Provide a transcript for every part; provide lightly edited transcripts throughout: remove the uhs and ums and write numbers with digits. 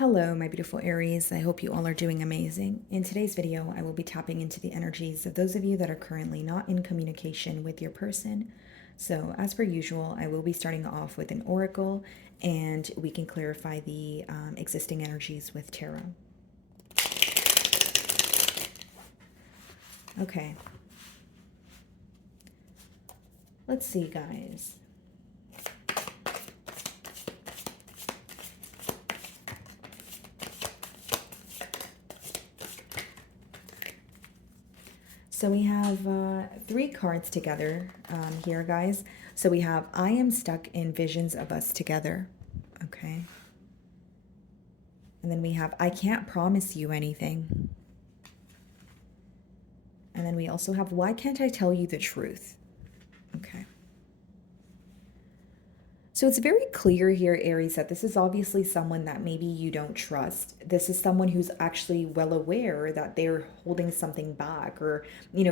Hello, my beautiful Aries. I hope you all are doing amazing. In today's video, I will be tapping into the energies of those of you that are currently not in communication with your person. So, as per usual, I will be starting off with an oracle and we can clarify the existing energies with tarot. Okay. Let's see, guys. So we have three cards together here, guys. So we have I am stuck in visions of us together. Okay. And then we have I can't promise you anything. And then we also have why can't I tell you the truth? Okay. So it's very clear here, Aries, that this is obviously someone that maybe you don't trust. This is someone who's actually well aware that they're holding something back or,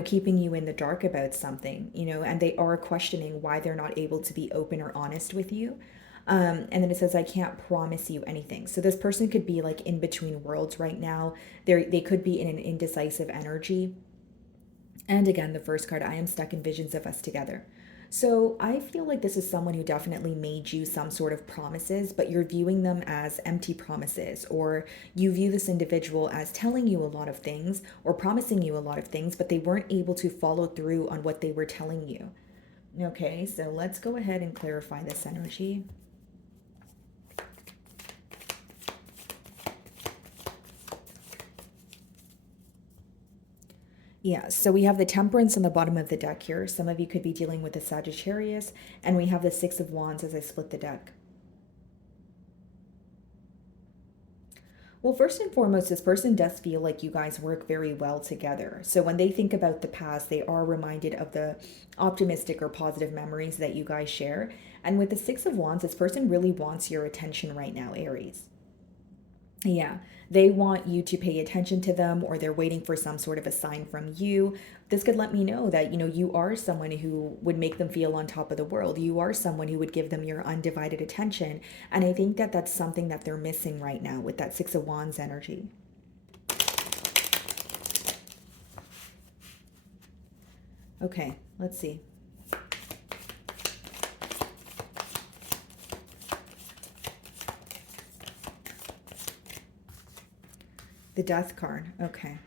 keeping you in the dark about something, and they are questioning why they're not able to be open or honest with you. And then it says, I can't promise you anything. So this person could be like in between worlds right now. They could be in an indecisive energy. And again, the first card, I am stuck in visions of us together. So I feel like this is someone who definitely made you some sort of promises, but you're viewing them as empty promises, or you view this individual as telling you a lot of things or promising you a lot of things, but they weren't able to follow through on what they were telling you. Okay, so let's go ahead and clarify this energy. Yeah, so we have the Temperance on the bottom of the deck here. Some of you could be dealing with the Sagittarius, and we have the Six of Wands as I split the deck. Well, first and foremost, this person does feel like you guys work very well together. So when they think about the past, they are reminded of the optimistic or positive memories that you guys share. And with the Six of Wands, this person really wants your attention right now, Aries. Yeah, they want you to pay attention to them, or they're waiting for some sort of a sign from you. This could let me know that, you are someone who would make them feel on top of the world. You are someone who would give them your undivided attention. And I think that that's something that they're missing right now with that Six of Wands energy. Okay, let's see. The Death card. Okay.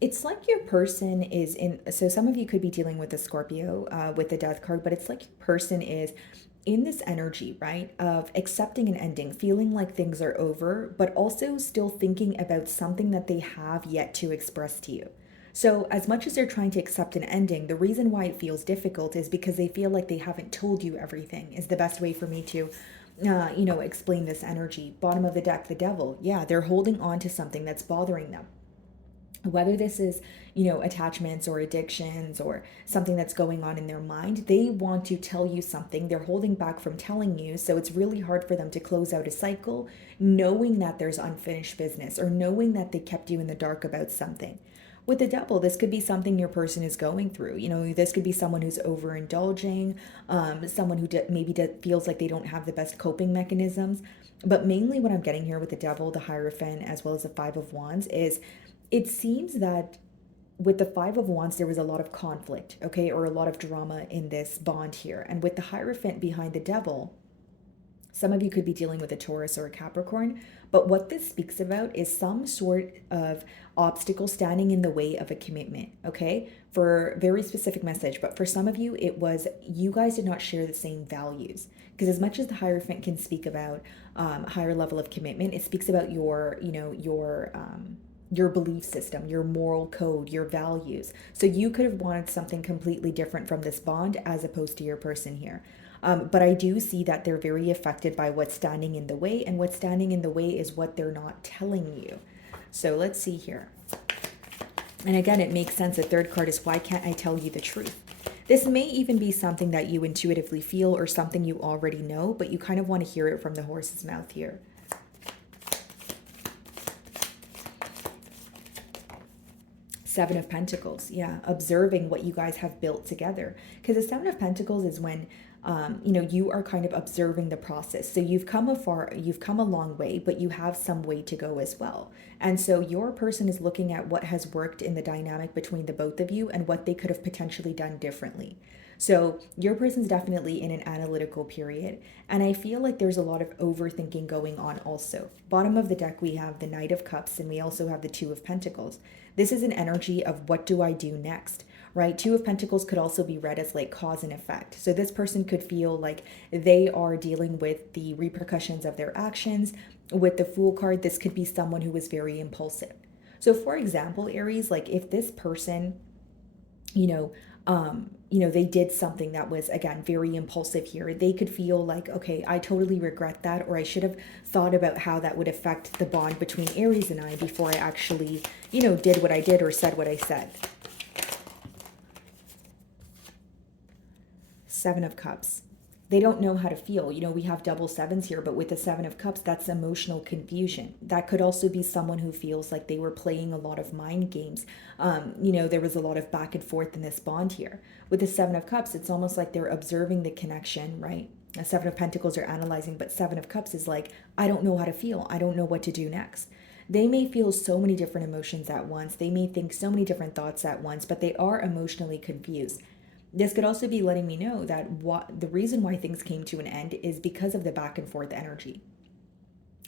It's like your person is in, so some of you could be dealing with a Scorpio with the Death card, but it's like your person is in this energy, right, of accepting an ending, feeling like things are over, but also still thinking about something that they have yet to express to you. So, as much as they're trying to accept an ending, the reason why it feels difficult is because they feel like they haven't told you everything, is the best way for me to explain this energy. Bottom of the deck, the Devil. Yeah, they're holding on to something that's bothering them, whether this is attachments or addictions or something that's going on in their mind. They want to tell you something, they're holding back from telling you, so it's really hard for them to close out a cycle knowing that there's unfinished business, or knowing that they kept you in the dark about something. With the Devil, this could be something your person is going through. This could be someone who's overindulging, someone who maybe feels like they don't have the best coping mechanisms. But mainly what I'm getting here with the Devil, the Hierophant, as well as the Five of Wands, is it seems that with the Five of Wands, there was a lot of conflict, okay, or a lot of drama in this bond here. And with the Hierophant behind the Devil, some of you could be dealing with a Taurus or a Capricorn, but what this speaks about is some sort of obstacle standing in the way of a commitment, okay? For very specific message, but for some of you, it was you guys did not share the same values. Because as much as the Hierophant can speak about higher level of commitment, it speaks about your belief system, your moral code, your values. So you could have wanted something completely different from this bond as opposed to your person here. But I do see that they're very affected by what's standing in the way, and what's standing in the way is what they're not telling you. So let's see here. And again, it makes sense. The third card is why can't I tell you the truth? This may even be something that you intuitively feel or something you already know, but you kind of want to hear it from the horse's mouth here. Seven of Pentacles. Yeah, observing what you guys have built together. Because the Seven of Pentacles is when You are kind of observing the process. So you've come a long way, but you have some way to go as well. And so your person is looking at what has worked in the dynamic between the both of you and what they could have potentially done differently. So your person's definitely in an analytical period. And I feel like there's a lot of overthinking going on also. Bottom of the deck, we have the Knight of Cups and we also have the Two of Pentacles. This is an energy of what do I do next? Right? Two of Pentacles could also be read as like cause and effect. So this person could feel like they are dealing with the repercussions of their actions. With the Fool card, this could be someone who is very impulsive. So for example, Aries, like if this person, you know, they did something that was again very impulsive here. They could feel like, okay, I totally regret that, or I should have thought about how that would affect the bond between Aries and I before I actually, did what I did or said what I said. Seven of Cups. They don't know how to feel. We have double sevens here, but with the Seven of Cups, that's emotional confusion. That could also be someone who feels like they were playing a lot of mind games. There was a lot of back and forth in this bond here. With the Seven of Cups, it's almost like they're observing the connection, right? A Seven of Pentacles are analyzing, but Seven of Cups is like, I don't know how to feel. I don't know what to do next. They may feel so many different emotions at once. They may think so many different thoughts at once, but they are emotionally confused. This could also be letting me know that the reason why things came to an end is because of the back and forth energy.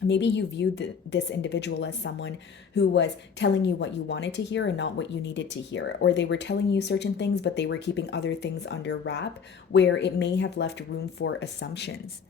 Maybe you viewed this individual as someone who was telling you what you wanted to hear and not what you needed to hear. Or they were telling you certain things, but they were keeping other things under wrap, where it may have left room for assumptions.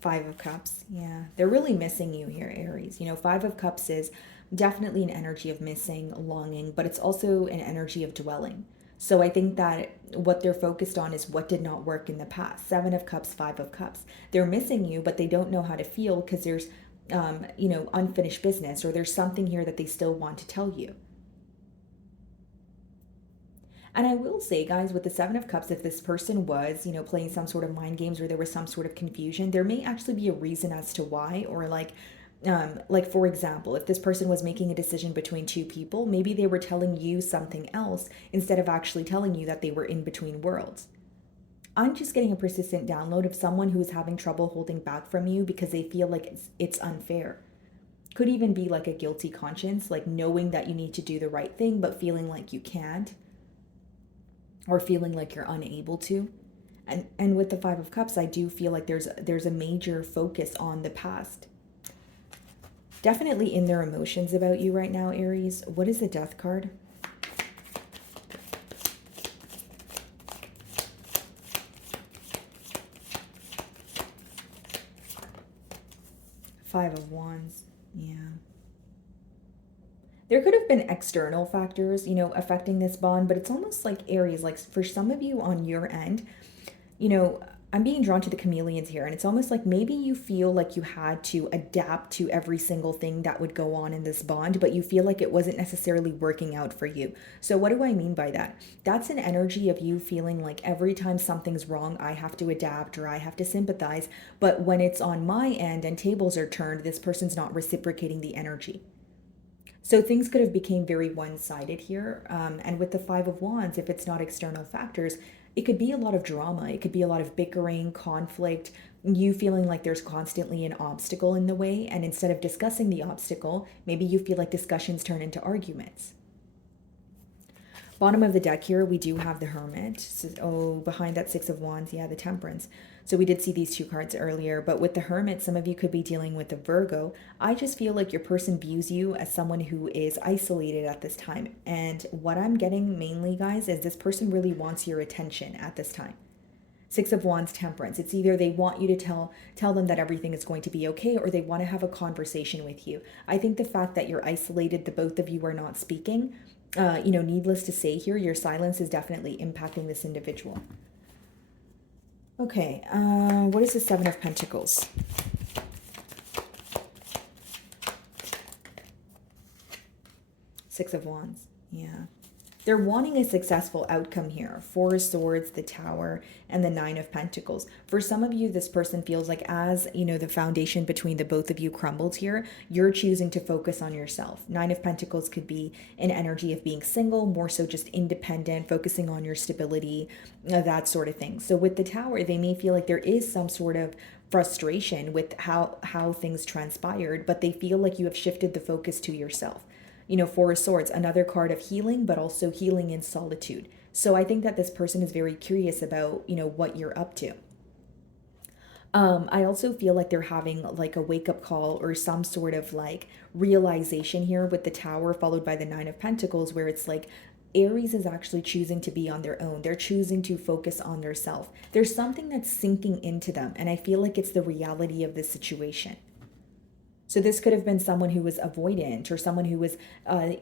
Five of Cups. Yeah, they're really missing you here, Aries. Five of Cups is definitely an energy of missing, longing, but it's also an energy of dwelling. So I think that what they're focused on is what did not work in the past. Seven of Cups, Five of Cups. They're missing you, but they don't know how to feel because there's, unfinished business, or there's something here that they still want to tell you. And I will say, guys, with the Seven of Cups, if this person was, playing some sort of mind games or there was some sort of confusion, there may actually be a reason as to why, or like for example, if this person was making a decision between two people, maybe they were telling you something else instead of actually telling you that they were in between worlds. I'm just getting a persistent download of someone who is having trouble holding back from you because they feel like it's unfair. Could even be like a guilty conscience, like knowing that you need to do the right thing, but feeling like you can't, or feeling like you're unable to. And with the Five of Cups, I do feel like there's a major focus on the past. Definitely in their emotions about you right now, Aries. What is the Death card? Five of Wands. Yeah. There could have been external factors, affecting this bond, but it's almost like Aries, like for some of you on your end, I'm being drawn to the chameleons here, and it's almost like maybe you feel like you had to adapt to every single thing that would go on in this bond, but you feel like it wasn't necessarily working out for you. So what do I mean by that? That's an energy of you feeling like every time something's wrong, I have to adapt or I have to sympathize, but when it's on my end and tables are turned, this person's not reciprocating the energy. So things could have become very one-sided here. And with the Five of Wands, if it's not external factors, it could be a lot of drama. It could be a lot of bickering, conflict, you feeling like there's constantly an obstacle in the way. And instead of discussing the obstacle, maybe you feel like discussions turn into arguments. Bottom of the deck here, we do have the Hermit. So, behind that Six of Wands, yeah, the Temperance. So we did see these two cards earlier, but with the Hermit, some of you could be dealing with the Virgo. I just feel like your person views you as someone who is isolated at this time. And what I'm getting mainly, guys, is this person really wants your attention at this time. Six of Wands, Temperance. It's either they want you to tell them that everything is going to be okay, or they want to have a conversation with you. I think the fact that you're isolated, the both of you are not speaking, needless to say here, your silence is definitely impacting this individual. Okay, what is the Seven of Pentacles? Six of Wands, yeah. They're wanting a successful outcome here. Four of Swords, the Tower, and the Nine of Pentacles. For some of you, this person feels like as, the foundation between the both of you crumbled here, you're choosing to focus on yourself. Nine of Pentacles could be an energy of being single, more so just independent, focusing on your stability, that sort of thing. So with the Tower, they may feel like there is some sort of frustration with how things transpired, but they feel like you have shifted the focus to yourself. Four of Swords, another card of healing, but also healing in solitude. So I think that this person is very curious about, what you're up to. I also feel like they're having like a wake up call or some sort of like realization here with the Tower followed by the Nine of Pentacles, where it's like Aries is actually choosing to be on their own. They're choosing to focus on their self. There's something that's sinking into them, and I feel like it's the reality of the situation. So this could have been someone who was avoidant or someone who was,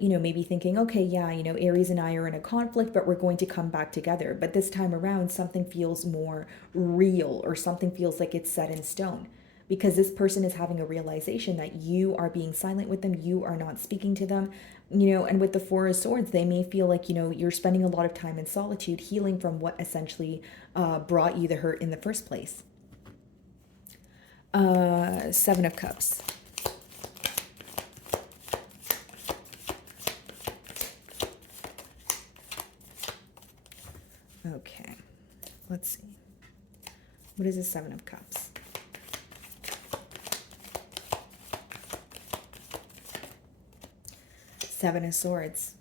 maybe thinking, okay, yeah, Aries and I are in a conflict, but we're going to come back together. But this time around, something feels more real or something feels like it's set in stone because this person is having a realization that you are being silent with them. You are not speaking to them, and with the Four of Swords, they may feel like, you're spending a lot of time in solitude, healing from what essentially brought you the hurt in the first place. Seven of Cups. Okay, let's see. What is the Seven of Cups? Seven of Swords.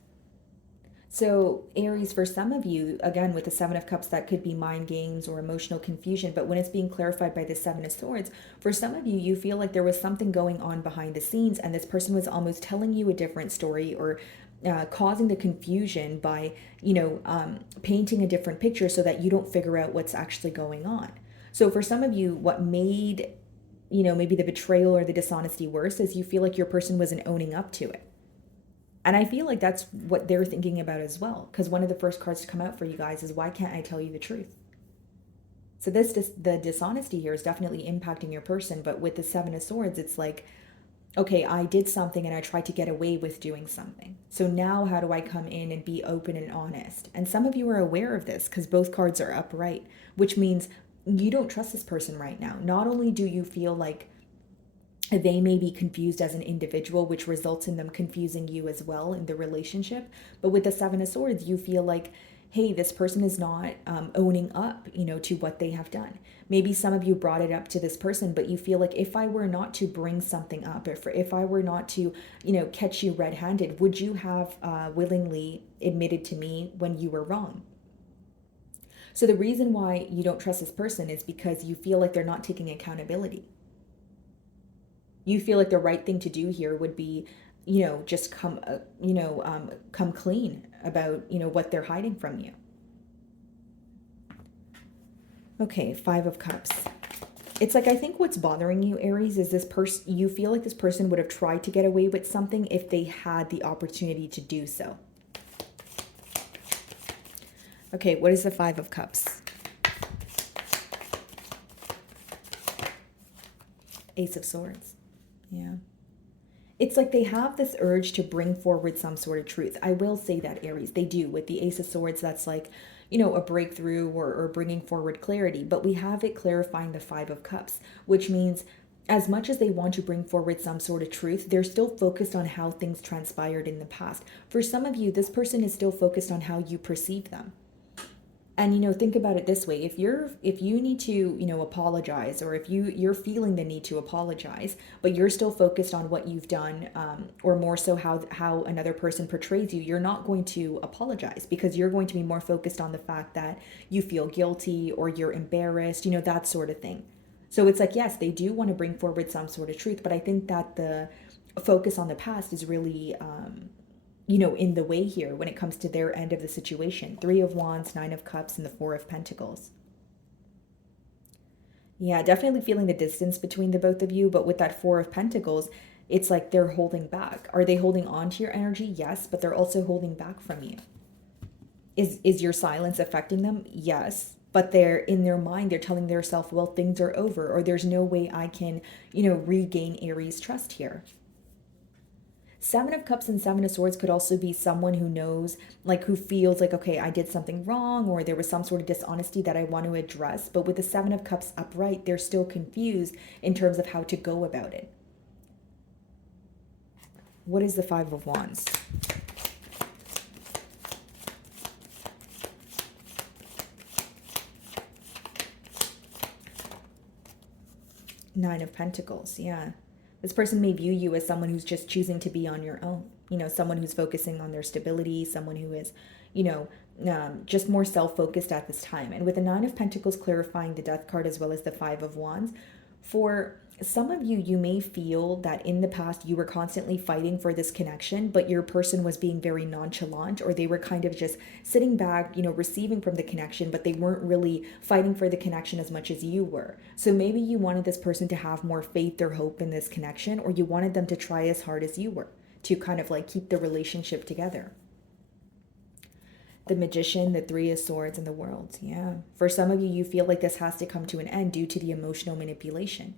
So Aries, for some of you, again, with the Seven of Cups, that could be mind games or emotional confusion. But when it's being clarified by the Seven of Swords, for some of you, you feel like there was something going on behind the scenes and this person was almost telling you a different story or causing the confusion by, painting a different picture so that you don't figure out what's actually going on. So for some of you, what made, maybe the betrayal or the dishonesty worse is you feel like your person wasn't owning up to it. And I feel like that's what they're thinking about as well. Because one of the first cards to come out for you guys is, why can't I tell you the truth? So the dishonesty here is definitely impacting your person. But with the Seven of Swords, it's like, okay, I did something and I tried to get away with doing something. So now how do I come in and be open and honest? And some of you are aware of this because both cards are upright, which means you don't trust this person right now. Not only do you feel like they may be confused as an individual, which results in them confusing you as well in the relationship, but with the Seven of Swords, you feel like, hey, this person is not owning up, to what they have done. Maybe some of you brought it up to this person, but you feel like if I were not to bring something up, if I were not to, catch you red-handed, would you have willingly admitted to me when you were wrong? So the reason why you don't trust this person is because you feel like they're not taking accountability. You feel like the right thing to do here would be, just come clean about, what they're hiding from you. Okay, Five of Cups. It's like, I think what's bothering you, Aries, is this person, you feel like this person would have tried to get away with something if they had the opportunity to do so. Okay, what is the Five of Cups? Ace of Swords. Yeah. It's like they have this urge to bring forward some sort of truth. I will say that, Aries, they do. With the Ace of Swords, that's like, a breakthrough or bringing forward clarity. But we have it clarifying the Five of Cups, which means as much as they want to bring forward some sort of truth, they're still focused on how things transpired in the past. For some of you, this person is still focused on how you perceive them. And, think about it this way. If you need to, apologize, or if you're feeling the need to apologize, but you're still focused on what you've done, or more so how another person portrays you, you're not going to apologize because you're going to be more focused on the fact that you feel guilty or you're embarrassed, that sort of thing. So it's like, yes, they do want to bring forward some sort of truth, but I think that the focus on the past is really, in the way here when it comes to their end of the situation. Three of Wands, Nine of Cups, and the Four of Pentacles. Yeah, definitely feeling the distance between the both of you, but with that Four of Pentacles, it's like they're holding back. Are they holding on to your energy? Yes, but they're also holding back from you. Is your silence affecting them? Yes. But they're in their mind, they're telling themselves, well, things are over, or there's no way I can, regain Aries' trust here. Seven of Cups and Seven of Swords could also be someone who knows, like who feels like, okay, I did something wrong or there was some sort of dishonesty that I want to address. But with the Seven of Cups upright, they're still confused in terms of how to go about it. What is the Five of Wands? Nine of Pentacles, yeah. This person may view you as someone who's just choosing to be on your own. Someone who's focusing on their stability, someone who is, you know, just more self-focused at this time. And with the Nine of Pentacles clarifying the Death card as well as the Five of Wands, for some of you, you may feel that in the past you were constantly fighting for this connection, but your person was being very nonchalant, or they were kind of just sitting back, receiving from the connection, but they weren't really fighting for the connection as much as you were. So maybe you wanted this person to have more faith or hope in this connection, or you wanted them to try as hard as you were to kind of like keep the relationship together. The Magician, the Three of Swords, and the World. Yeah. For some of you, you feel like this has to come to an end due to the emotional manipulation.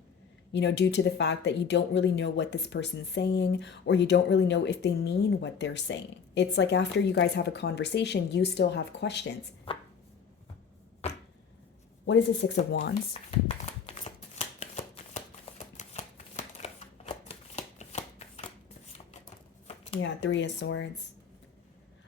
Due to the fact that you don't really know what this person's saying, or you don't really know if they mean what they're saying. It's like after you guys have a conversation, you still have questions. What is the Six of Wands? Yeah, Three of Swords.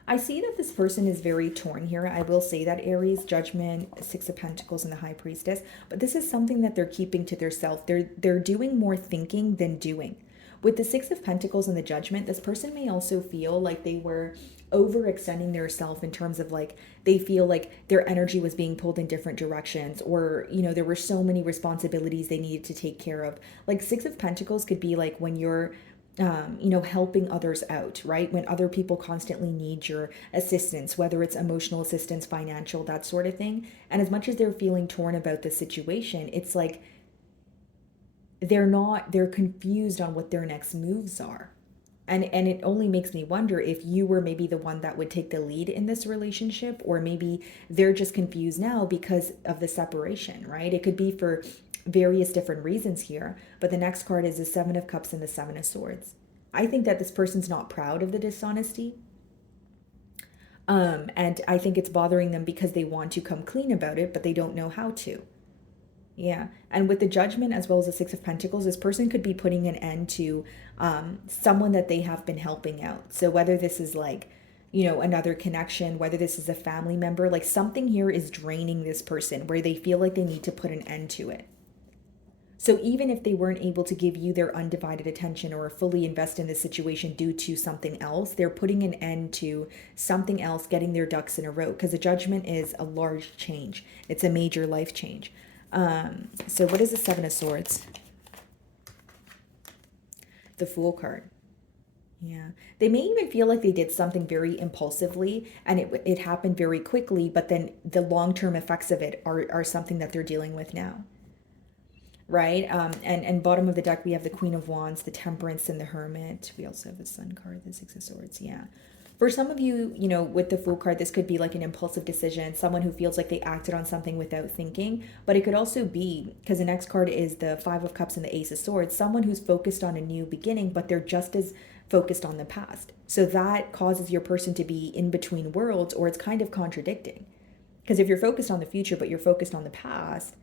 I see that this person is very torn here. I will say that, Aries, Judgment, Six of Pentacles, and the High Priestess. But this is something that they're keeping to themselves. They're doing more thinking than doing. With the Six of Pentacles and the Judgment, this person may also feel like they were overextending their self in terms of like they feel like their energy was being pulled in different directions, or there were so many responsibilities they needed to take care of. Like Six of Pentacles could be like when you're helping others out, right? When other people constantly need your assistance, whether it's emotional assistance, financial, that sort of thing. And as much as they're feeling torn about the situation, it's like they're confused on what their next moves are. And it only makes me wonder if you were maybe the one that would take the lead in this relationship, or maybe they're just confused now because of the separation, right? It could be for various different reasons here, but the next card is the Seven of Cups and the Seven of Swords. I think that this person's not proud of the dishonesty. And I think it's bothering them because they want to come clean about it, but they don't know how to. Yeah. And with the Judgment as well as the Six of Pentacles, this person could be putting an end to someone that they have been helping out. So whether this is like, another connection, whether this is a family member, like something here is draining this person where they feel like they need to put an end to it. So even if they weren't able to give you their undivided attention or fully invest in the situation due to something else, they're putting an end to something else, getting their ducks in a row, because a Judgment is a large change. It's a major life change. So what is the Seven of Swords? The Fool card. Yeah. They may even feel like they did something very impulsively and it happened very quickly, but then the long-term effects of it are something that they're dealing with now. Right? And bottom of the deck, we have the Queen of Wands, the Temperance, and the Hermit. We also have the Sun card, the Six of Swords. Yeah. For some of you, with the Fool card, this could be like an impulsive decision, someone who feels like they acted on something without thinking. But it could also be, because the next card is the Five of Cups and the Ace of Swords, someone who's focused on a new beginning, but they're just as focused on the past. So that causes your person to be in between worlds, or it's kind of contradicting. Because if you're focused on the future, but you're focused on the past,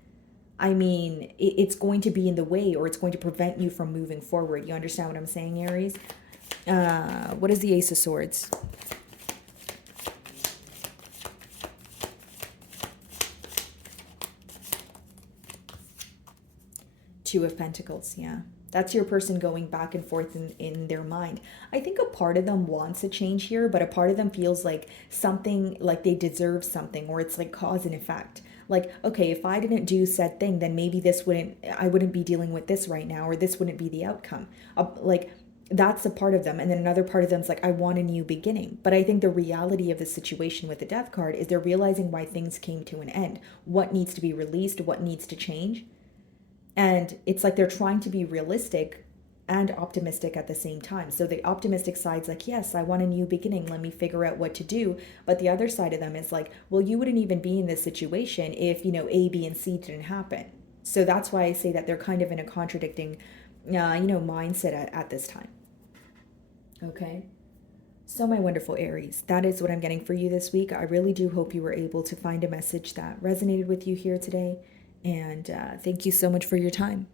I mean, it's going to be in the way, or it's going to prevent you from moving forward. You understand what I'm saying, Aries? What is the Ace of Swords? Two of Pentacles, yeah. That's your person going back and forth in their mind. I think a part of them wants a change here, but a part of them feels like something, like they deserve something, or it's like cause and effect. Like, okay, if I didn't do said thing, then maybe I wouldn't be dealing with this right now, or this wouldn't be the outcome. Like, that's a part of them. And then another part of them is like, I want a new beginning. But I think the reality of the situation with the Death card is they're realizing why things came to an end. What needs to be released, what needs to change. And it's like they're trying to be realistic and optimistic at the same time. So the optimistic side's like, yes, I want a new beginning. Let me figure out what to do. But the other side of them is like, well, you wouldn't even be in this situation if, A, B, and C didn't happen. So that's why I say that they're kind of in a contradicting, mindset at this time. Okay. So, my wonderful Aries, that is what I'm getting for you this week. I really do hope you were able to find a message that resonated with you here today. And thank you so much for your time.